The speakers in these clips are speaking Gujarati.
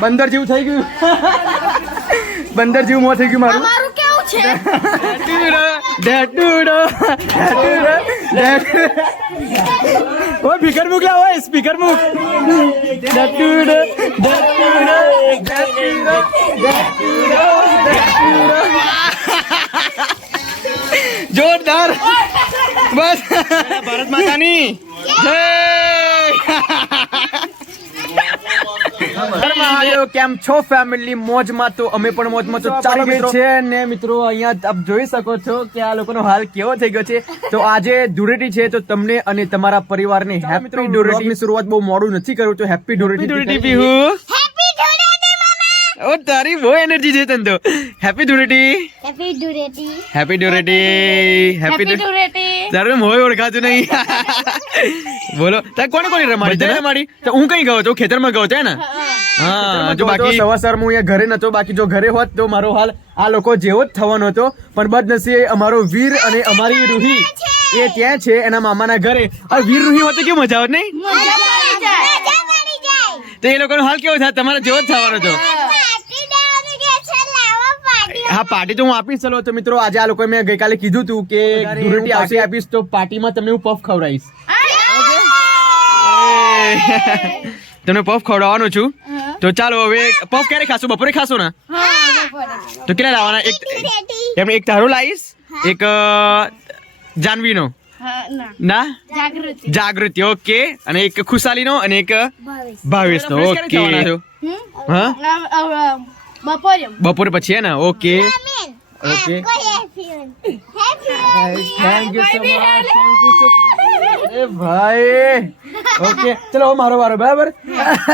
બંદર જેવું થઈ ગયું. બંદર જેવું મોં થઈ ગયું મારું. અમારું કેવું છે? ડેટુડો, ડેટુડો, ડેટુડો, ડેટુડો. સ્પીકર મૂક લા ઓય સ્પીકર મૂક. ડેટુડો, ડેટુડો, ડેટુડો. જોરદાર. બસ. ભારત માતાની. જય. મહાદેવ કેમ છો ફેમિલી મોજમાં તો અમે પણ મોજમાં તો ચાલુ મિત્રો. છે ને મિત્રો અહીંયા આપ જોઈ શકો છો કે આ લોકોનો હાલ કેવો થઈ ગયો છે. તો આજે ધૂળેટી છે તો તમને અને તમારા પરિવારને હેપી ધૂળેટીની શરૂઆત બહુ મોડું નથી કર્યું તો હેપી ધૂળેટી ધૂળેટી મામા ઓ તારી બહુ એનર્જી છે તને તો. Happy Dhuleti happy Dhuleti happy Dhuleti happy Dhuleti તારે મોય ઓળખાતું નહીં. બોલો તાર કોને કોને રમાડી તને? રમાડી તો હું કઈ ગયો તો ખેતરમાં ગયો છે ને? હા જો બાકી સવાર હું અહીંયા ઘરે નતો બાકી જો ઘરે હોત તો મારો હાલ આ લોકો જેવો જ થવાનો હતો. પણ બદનસીબે અમારો વીર અને અમારી રૂહી એ ત્યાં છે એના મામાના ઘરે. આ વીર રૂહી હોત તો કેવું મજા આવત નહીં? તો એ લોકોનો હાલ કેવો થાય તમારે જેવો જ થવાનો હતો પાર્ટી દેવાની કે છે લાવો પાર્ટી હા પાર્ટી તો હું આપીશ ચલો. તો મિત્રો આજે આ લોકોએ મેં ગઈકાલે કીધું તું કે ધૂળેટી આવશે આપીશ તો પાર્ટીમાં તમને હું પફ ખવડાવીશ. તમને પફ ખવડાવવાનો છું? તો ચાલો હવે પફ ક્યારે ખાશો? બપોરે ખાશો ને? તો કેટલા લાવવાના? એક એમને એક તારો લાવીશ એક જાનવીનો. ના. જાગૃતિ. જાગૃતિ ઓકે. અને એક ખુશાલીનો અને એક ભાવેશનો ઓકે. હા? બપોરે. બપોરે પછી હે ને? Okay okay thank you so much thank you so એ ભાઈ ઓકે ચલો મારો વારો બરાબર?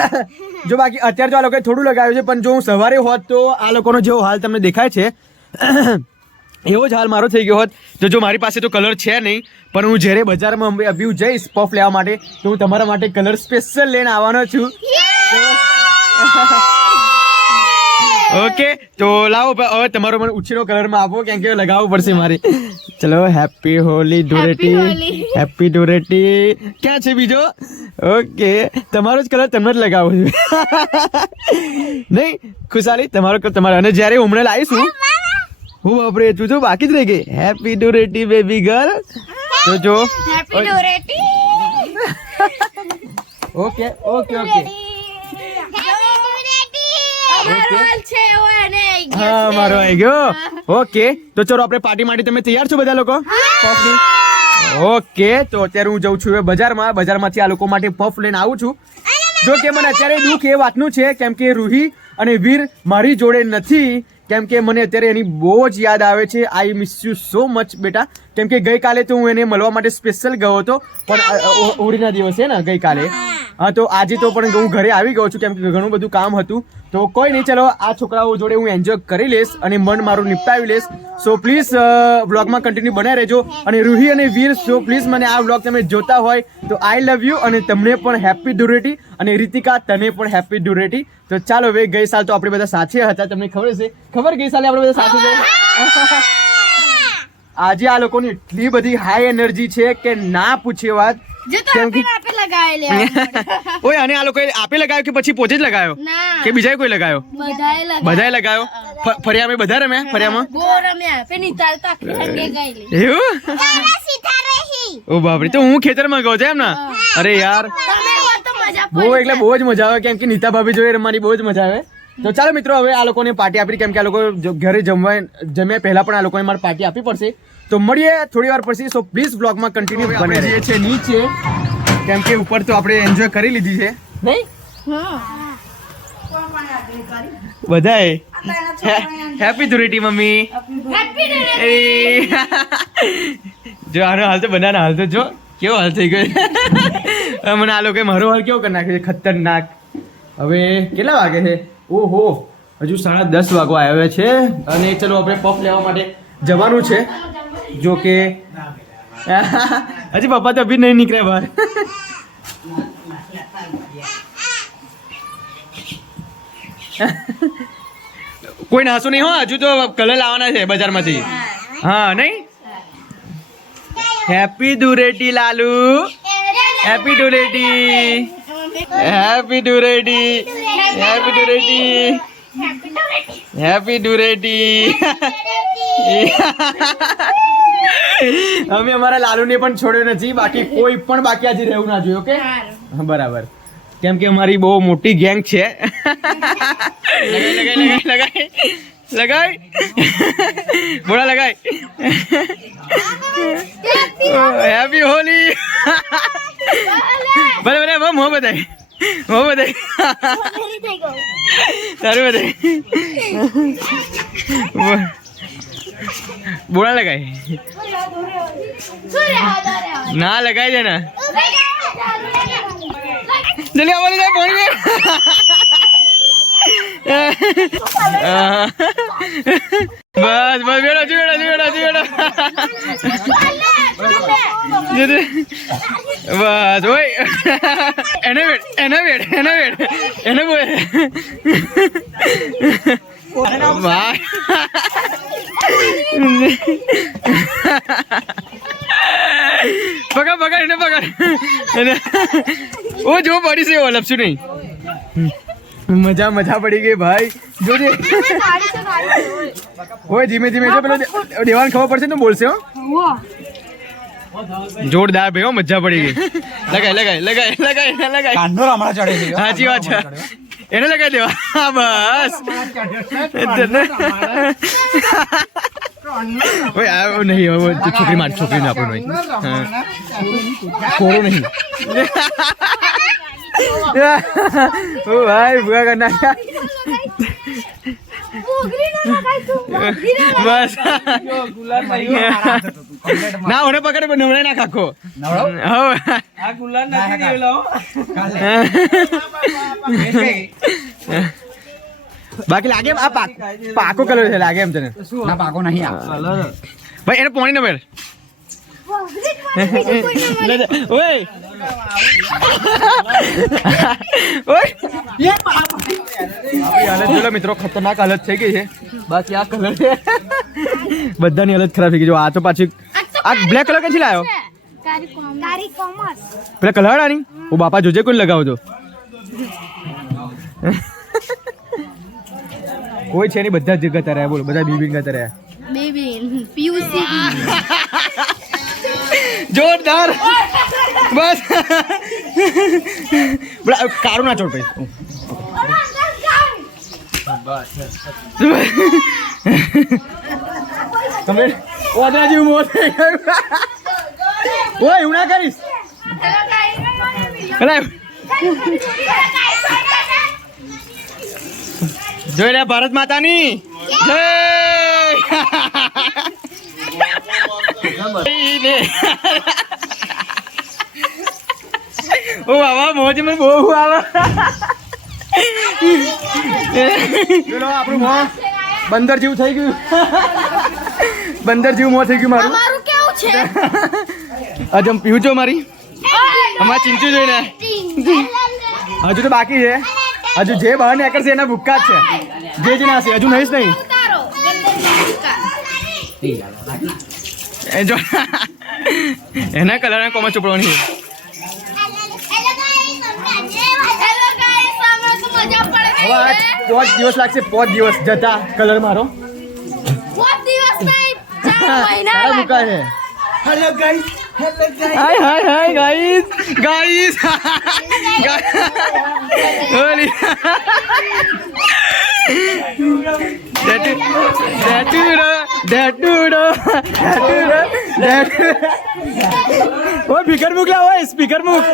જો બાકી અત્યારે તો આ લોકોએ થોડું લગાવ્યું છે પણ જો હું સવારે હોત તો આ લોકોનો જેવો હાલ તમને દેખાય છે. એવો જ હાલ મારો થઈ ગયો હોત. તો જો મારી પાસે તો કલર છે નહીં પણ હું જ્યારે બજારમાં અભી જઈશ પફ લેવા માટે તો હું તમારા માટે કલર સ્પેશિયલ લઈને આવવાનો છું. ઓકે તો લાવો હવે તમારો મને ઉછીનો કલરમાં આપો કેમ કે લગાવવું પડશે મારે. ચલો હેપી હોલી ધૂળેટી હેપી ધૂળેટી ક્યાં છે બીજો? ઓકે તમારો જ કલર તમને જ લગાવો છે. નહીં ખુશાલી તમારો કલર તમારો. અને જ્યારે હમણાં લાવીશું હું બાપરે તું જો બાકી જ રહી ગઈ. હેપી ધૂળેટી બેબી ગર્લ તો જો. Happy Dhuleti okay okay okay અમારો હાલ છે એવો એને આઈ ગયો હા મારો આવી ગયો. ઓકે તો ચલો આપણે પાર્ટી માટે તમે તૈયાર છો બધા લોકો? ઓકે તો અત્યારે હું જઉં છું બજારમાં. બજારમાંથી આ લોકો માટે પફ લઈને આવું છું. જો કે મને અત્યારે દુઃખ એ વાતનું છે કેમ કે રૂહી અને વીર મારી જોડે નથી. કેમ કે મને અત્યારે એની બહુ જ યાદ આવે છે. I miss you so much બેટા. કેમ કે ગઈકાલે તો હું એને મળવા માટે સ્પેશિયલ ગયો હતો. પણ હોળીના દિવસે ને ગઈકાલે. હા તો આજે તો પણ હું ઘરે આવી ગયો છું કેમ કે ઘણું બધું કામ હતું. તો કોઈ નહીં ચલો આ છોકરાઓ જોડે હું એન્જોય કરી લઈશ અને મન મારું નિપટાવી લઈશ. સો પ્લીઝ વ્લોગમાં કન્ટિન્યુ બનાવી રહેજો. અને રૂહી અને વીર સો પ્લીઝ મને આ વ્લોગ તમે જોતા હોય તો આઈ લવ યુ અને તમને પણ હેપી ડ્યુરેટી અને રીતિકા તને પણ હેપી ડ્યુરેટી તો ચાલો હવે ગઈ સાલ તો આપણે બધા સાથે હતા તમને ખબર છે ખબર ગઈ સાલે આપણે બધા સાથે છે આજે આ લોકોની એટલી બધી હાઈ એનર્જી છે કે ના પૂછે વાત. ઓય અને આ લોકોએ આપે લગાવ્યો કે પછી પોતે જ લગાવ્યો કે બીજાએ કોઈ લગાવ્યો બધાએ લગાવ્યો ફર્યા અમે બધા રમ્યા ફરિયામાં? એવું? ઓ બાપરે તો હું ખેતરમાં ગયો છે એમ ને? અરે યાર. બહુ એટલે બહુ જ મજા આવે કેમ કે નીતા ભાભી જોડે રમવાની બહુ જ મજા આવે. તો ચાલો મિત્રો હવે આ લોકોને પાર્ટી આપી કેમ કે આ લોકો ઘરે જમવા જમ્યા પહેલા પણ આ લોકોને મારે પાર્ટી આપવી પડશે. તો મળીએ થોડી વાર પછી. સો પ્લીઝ બ્લોગમાં કન્ટિન્યુ બને રહીએ છે નીચે. કેમ કે ઉપર તો આપણે એન્જોય કરી લીધી છે. નહીં? બધાએ? Happy Dhuleti mummy. એ. જો આનો હાલ તો બધાને હાલ તો જો. કેવો હાલ થઈ ગયો? મને આ લોકોએ મારો હાલ કેવો કરી નાખ્યો છે? ખતરનાક. હવે કેટલા વાગે છે? ઓહો હજુ સાડા દસ વાગવા આવ્યા છે. અને ચલો આપણે પફ લેવા માટે જવાનું છે. જો કે હજી પપ્પા તો અભી નહીં નીકળે બહાર. કોઈ નાસું નહીં હો, હજુ તો કલર લાવવાના છે બજારમાંથી. હા, નહીં? Happy Dhuleti Lalu. Happy Dhuleti happy Dhuleti happy Dhuleti happy Dhuleti અમે અમારા લાલુને પણ છોડ્યો નથી બાકી કોઈ પણ બાકી આજે રહેવું ના જોઈએ ઓકે? બરાબર. કેમ કે અમારી બહુ મોટી ગેંગ છે. લગાઈ લગાઈ લગાઈ લગાઈ બોલા લગાઈ હેપી હોલી ભલે ભલે બહુ હો બધાય. હો બધાય. તારું બધાય. બોલા લગાય. ના લગાઈ દે ને. જલ્દી આવવાની જાય પાણી બસ બસ, બેડો છું બેડો છું બેડો છું બસ, ઓય. એને બેડ એને બેડ એને બેડ. એને વાહ પકડ પકડ એને પકડ. એને. ઓ જો પડી છે લપસું નહીં. મજા મજા પડી ગઈ ભાઈ. જોજે ઓય ધીમે ધીમે જો પેલો દેવાન ખબર પડશે તો બોલશે હો. જોરદાર ભાઈ હો મજા પડી ગઈ. લગાય લગાય લગાય લગાય લગાય. કાંદો હમણાં ચડે છે સાચી વાત છે. એને લગાઈ દેવા. બસ. ઓય આ નહીં હવે છોકરી માટે છોકરીને આપણું નહીં. કોરો નહીં. ઓ ભાઈ ભૂગા કરી નાખ્યા બસ. ના ઓને પકડ પણ નવડાઈ ના આખો હવે. બાકી લાગે આ પાક પાકો કલર છે લાગે એમ તને. ના પાકો નહીં આ. ભાઈ એને પોણી ન બેર ઓય. મિત્રો ખતરનાક હાલત થઈ ગઈ છે. બાકી આ કલર છે. બધાની હાલત ખરાબ થઈ ગઈ. જો આ તો પાછી આ બ્લેક કલર ક્યાંથી લાવ્યો કારી પેલા કલર આની હું બાપા જોજે કોઈ લગાવજો કોઈ છે નહીં બધા જ જગ્યા રહ્યા. બોલો બધા બીબી ગતા રહ્યા. BB PUC. જોરદાર. બસ. બડા કારું ના ચોટ ભાઈ તમે ઓદરા જેવું મોત થઈ ગયું. ઓય હું ના કરીશ. જોઈ લે ભારત માતાની? જય. ને. ઓ બાબા મોજ મને બહુ આવે આપણું મોં બંદર જેવું થઈ ગયું. બંદર જેવું મો થઈ ગયું મારું. તમારું કેવું છે? પીવું છો મારી હમણાં ચિંચું જોઈને. હજુ તો બાકી છે. હજુ જે બહાર નીકળશે એના ભૂક્કા જ છે. જે જ ના હજુ નહીં. જ નહીં જો. એના કલર કોમાં ચોપડવાની છે? હેલો ગાઈસ આમાં તો મજા પડે હવે આ પાંચ દિવસ લાગશે પાંચ દિવસ જતા કલર મારો. Hello guys hi hi hi guys guys Holi ડેટુ ડેટુડો ડેટુડો ડેટુડો ડેટુ ઓ સ્પીકર મૂક લા ઓય સ્પીકર મૂક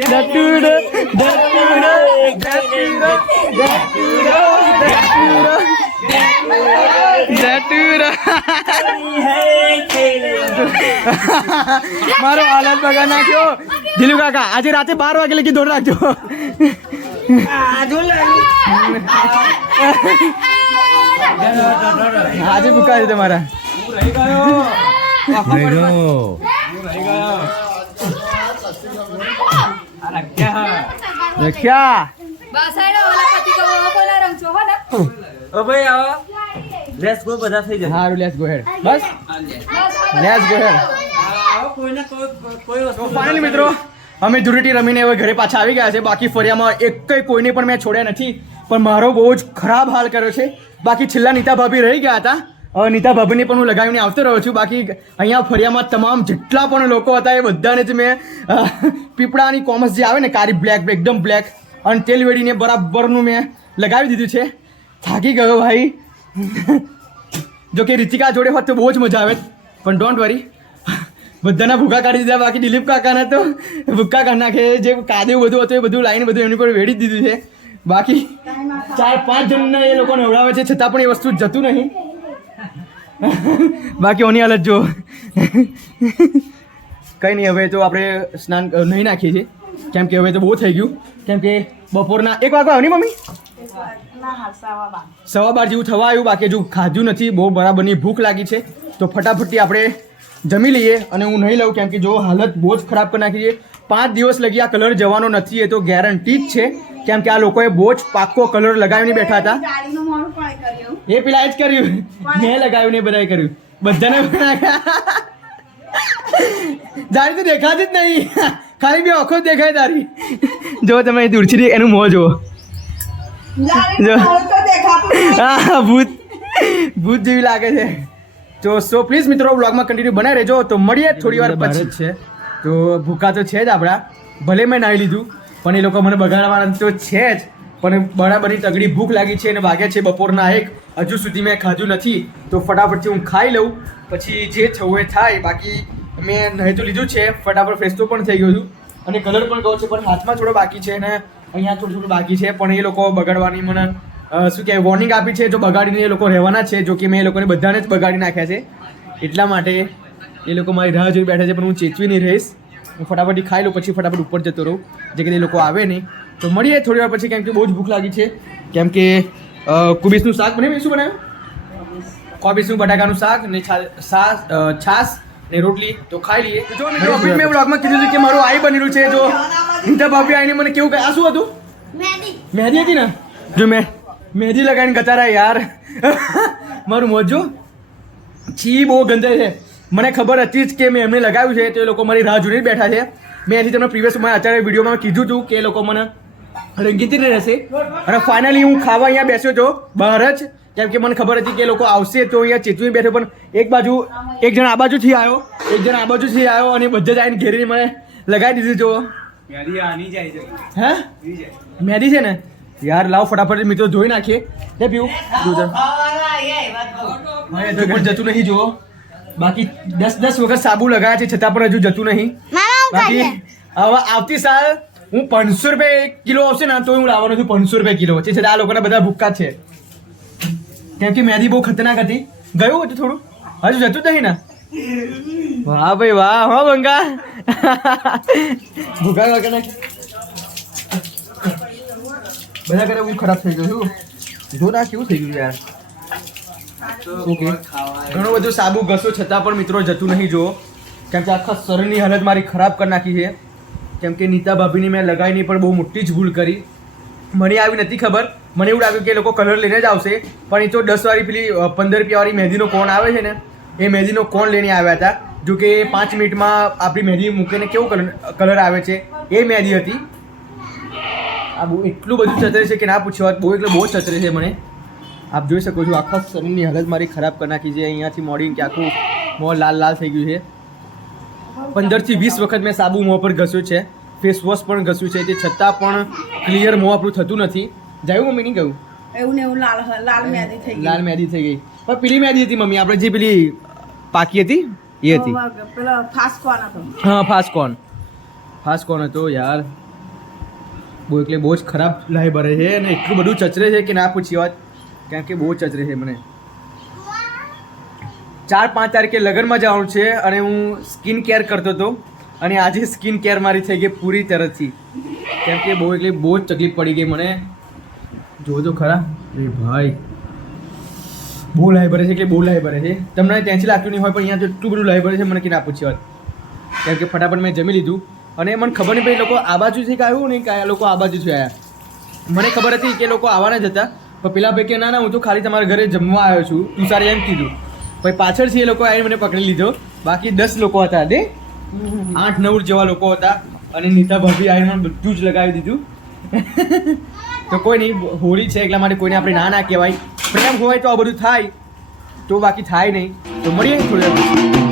ડેટુડો ડેટુડો ડેટુડો ડેટુડો ડેટુડો ડેટુડો મારો હાલત બગા નાખ્યો દિલુ કાકા આજે રાતે બાર વાગે લગી દોડ રાખજો આજે ભૂકા છે તમારા દેખ્યા લેટ્સ ગો બધા થઈ જશે હારું let's go head. Bus? Let's go head. કોઈને કોઈ કોઈ ફાઇનલી મિત્રો અમે ધૂળેટી રમીને હવે ઘરે પાછા આવી ગયા છે. બાકી ફરિયામાં એક કોઈને પણ મેં છોડ્યા નથી. પણ મારો બહુ જ ખરાબ હાલ કર્યો છે. બાકી છેલ્લા નીતા ભાભી રહી ગયા હતા. હવે પણ હું લગાવીને આવતો રહ્યો છું. બાકી અહીંયા ફરિયામાં તમામ જેટલા પણ લોકો હતા એ બધાને જ મેં પીપળાની કોમર્સ જે આવે ને કાળી બ્લેક એકદમ બ્લેક અને તેલ વેડીને બરાબરનું મેં લગાવી દીધું છે. થાકી ગયો ભાઈ. જો કે રીતિકા જોડે હોત તો બહુ જ મજા આવે. પણ ડોન્ટ વરી બધાના ભૂકા કાઢી દીધા, બાકી દિલીપ કાકાના તો ભૂકા કાઢી નાખે. જે કાદેવ બધું હતું એ બધું લાઈન બધું એમની પર વેડી દીધું છે. બાકી ચાર પાંચ જણને એ લોકો નવડાવે છે, છતાં પણ એ વસ્તુ જતું નહીં. બાકી ઓની હાલત જો કંઈ નહીં, હવે તો આપણે સ્નાન નહીં નાખીએ છીએ. કેમ કે હવે તો બહુ થઈ ગયું. કેમ કે બપોરના એક વાગવા આવ્યો મમ્મી? સવા બાર જેવું થવા આવ્યું બાકી હજુ ખાધું નથી, બહુ બરાબરની ભૂખ લાગી છે. તો ફટાફટથી આપણે જમી લઈએ અને હું નહીં લઉં કેમ કે જો હાલત બહુ જ ખરાબ કરી નાખી છે. પાંચ દિવસ લગી આ કલર જવાનો નથી, એ તો ગેરંટી જ છે. કેમ કે આ લોકોએ બહુ જ પાક્કો કલર લગાવીને બેઠા હતા. એ પેલા જ કર્યું. મેં લગાવ્યું ને બધાએ કર્યું. બધાને તારી તો દેખાતી જ નહીં. ખાલી બે આંખો દેખાય તારી. જો તમે દૂરથી એનું મોં જુઓ. આ ભૂત. ભૂત જેવી લાગે છે. તો સો પ્લીઝ મિત્રો બ્લોગમાં કન્ટિન્યુ બનાવી રહેજો. તો મળીએ થોડી વાર પછી. છે. તો ભૂખા તો છે જ આપણા. ભલે મેં નાહી લીધું પણ એ લોકો મને બગાડવાના તો છે જ. પણ બરાબરની તગડી ભૂખ લાગી છે અને વાગે છે બપોરના એક. હજુ સુધી મેં ખાધું નથી. તો ફટાફટથી હું ખાઈ લઉં. પછી જે થવું એ થાય. બાકી મેં નહીં તો લીધું છે. ફટાફટ ફ્રેશ પણ થઈ ગયો છું અને કલર પણ ગયો છે પણ હાથમાં થોડો બાકી છે અને અહીંયા થોડું થોડું બાકી છે પણ એ લોકો બગાડવાની મને શું કહેવાય વોર્નિંગ આપી છે જો બગાડીને એ લોકો રહેવાના છે જો કે મેં એ લોકોને બધાને જ બગાડી નાખ્યા છે. એટલા માટે એ લોકો મારી રાહ જોઈ બેઠા છે પણ હું ચેતવી નહીં રહીશ. હું ફટાફટ ખાઈ લઉં પછી ફટાફટ ઉપર જતો રહું. જે કે એ લોકો આવે નહીં. તો મળીએ થોડી વાર પછી કેમ કે બહુ જ ભૂખ લાગી છે. કેમ કે કુબીસનું શાક બનાવ્યું શું બનાવ્યું? કોબીસનું બટાકાનું શાક ને છા- છાસ છાસ ને રોટલી તો ખાઈ લઈએ. જો મિત્રો અભી મેં બ્લોગમાં કીધું હતું કે મારું આઈ બનેલું છે જો નીતા ભાભી આવીને મને કેવું કહે આ શું હતું? મહેંદી. મહેંદી હતી ને? જો મેં મહેંદી લગાવીને ગતારા યાર મારું મોજો છી બહુ ગંધાય છે. મને ખબર હતી જ કે મેં એમને લગાવ્યું છે તો એ લોકો મારી રાહ જોઈને જ બેઠા છે. મેં એથી તમને પ્રીવિયસ મેં અત્યારે વિડીયોમાં કીધું હતું કે એ લોકો મને રંગીતી રહેશે. અને ફાઇનલી હું ખાવા અહીંયા બેસ્યો હતો બહાર જ. કેમ કે મને ખબર હતી કે એ લોકો આવશે તો અહીંયા ચેતવી બેઠો પણ એક બાજુ એક જણ આ બાજુથી આવ્યો એક જણ આ બાજુથી આવ્યો અને બધા જ આવીને ઘેરીને મને લગાવી દીધું જો હે? મેદી છે. ને? યાર લાવ ફટાફટ મિત્રો ધોઈ નાખીએ. લે પીવું પણ જતું નહીં જુઓ. બાકી દસ દસ વખત સાબુ લગાવ્યા છે છતાં પણ હજુ જતું નહીં. બાકી હવે આવતી સાલ હું પાંચસો રૂપિયા એક કિલો આવશે ને તો હું લાવવાનો છું પાંચસો રૂપિયા કિલો. છે છતાં આ લોકોના બધા ભૂક્કા છે. કેમ કે મેદી બહુ ખતરનાક હતી. ગયું હતું થોડું? હજુ જતું જ નહીં ને? વાહ ભાઈ વાહ, હો બંગા. ભૂકા વગર બધા કરે હું ખરાબ થઈ ગયો છું જો ના કેવું થઈ ગયું યાર. ઘણું બધું સાબુ ઘસો છતાં પણ મિત્રો જતું નહીં જો કેમ કે આખા શરીરની હાલત મારી ખરાબ કરી નાખી છે. કેમ કે નીતા ભાભીની મેં લગાવીની પણ બહુ મોટી જ ભૂલ કરી. મને આવી નથી ખબર. મને એવું લાગ્યું કે એ લોકો કલર લઈને જ આવશે. પણ એ તો દસ વાળી પેલી પંદર રૂપિયાવાળી મહેંદીનો કોણ આવે છે ને? એ મહેંદીનો કોણ લઈને આવ્યા હતા? જો કે પાંચ મિનિટમાં આપણી મહેંદી મૂકીને કેવો કલર કલર આવે છે? એ મહેંદી હતી. આ બહુ એટલું બધું ચતરે છે કે ના પૂછ્યો વાત, બહુ એટલે બહુ ચતરે છે મને. આપ જોઈ શકો છો, આખા શરીરની હાલત મારી ખરાબ કરી નાખી છે. અહીંયાથી મોડીને કે આખું મોં લાલ લાલ થઈ ગયું છે. પંદરથી વીસ વખત મેં સાબુ મોં પર ઘસ્યું છે. ફેસ વોશ પણ ઘસ્યું છે. તે છતાં પણ ક્લિયર મોં આપણું થતું નથી. જાયું મમ્મી નહીં ગયું? એવું ને એવું લાલ લાલ મેદી થઈ ગઈ. લાલ મેદી થઈ ગઈ. પણ પીલી મેદી હતી મમ્મી. આપણે જે પેલી પાકી હતી એ હતી. પેલો ફાસ્ટકોન હતો. હા ફાસ્ટ કોર્ન. હતો યાર. બહુ એટલે બહુ જ ખરાબ લાઈ ભરે છે અને એટલું બધું ચચરે છે કે ના પૂછી વાત. કેમ કે બહુ ચચરે છે મને. ચાર પાંચ તારીખે લગ્નમાં જવાનું છે અને હું સ્કિન કેર કરતો હતો. અને આજે સ્કિન કેર મારી થઈ ગઈ પૂરી તરફથી કેમ કે બહુ એટલે બહુ જ તકલીફ પડી ગઈ મને. જોજો ખરા. એ ભાઈ. બહુ લાઈ ભરે છે એટલે બહુ લાઈ ભરે છે. તમને ટેન્શન લાગતું નહીં હોય, પણ અહીંયા તો એટલું બધું લાઈ ભરે છે, મને કે ના પૂછી વાત. કેમ કે ફટાફટ મેં જમી લીધું. અને મને ખબર નહીં પડી લોકો આ બાજુથી કે આવ્યું નહીં કયા લોકો આ બાજુથી આવ્યા મને ખબર હતી કે લોકો આવવાના જ હતા. પણ પેલા ભાઈ કે, ના ના, હું તો ખાલી તમારા ઘરે જમવા આવ્યો છું. તું સારી એમ કીધું. પછી પાછળથી એ લોકો આવીને મને પકડી લીધો. બાકી દસ લોકો હતા, દે. આઠ નવ જેવા લોકો હતા અને નીતા ભાભી આવીને બધું જ લગાવી દીધું. તો કોઈ નહીં હોળી છે એટલા માટે કોઈને આપણે ના ના કહેવાય. પ્રેમ હોય તો આ બધું થાય તો બાકી થાય નહીં. તો મળીએ થોડી.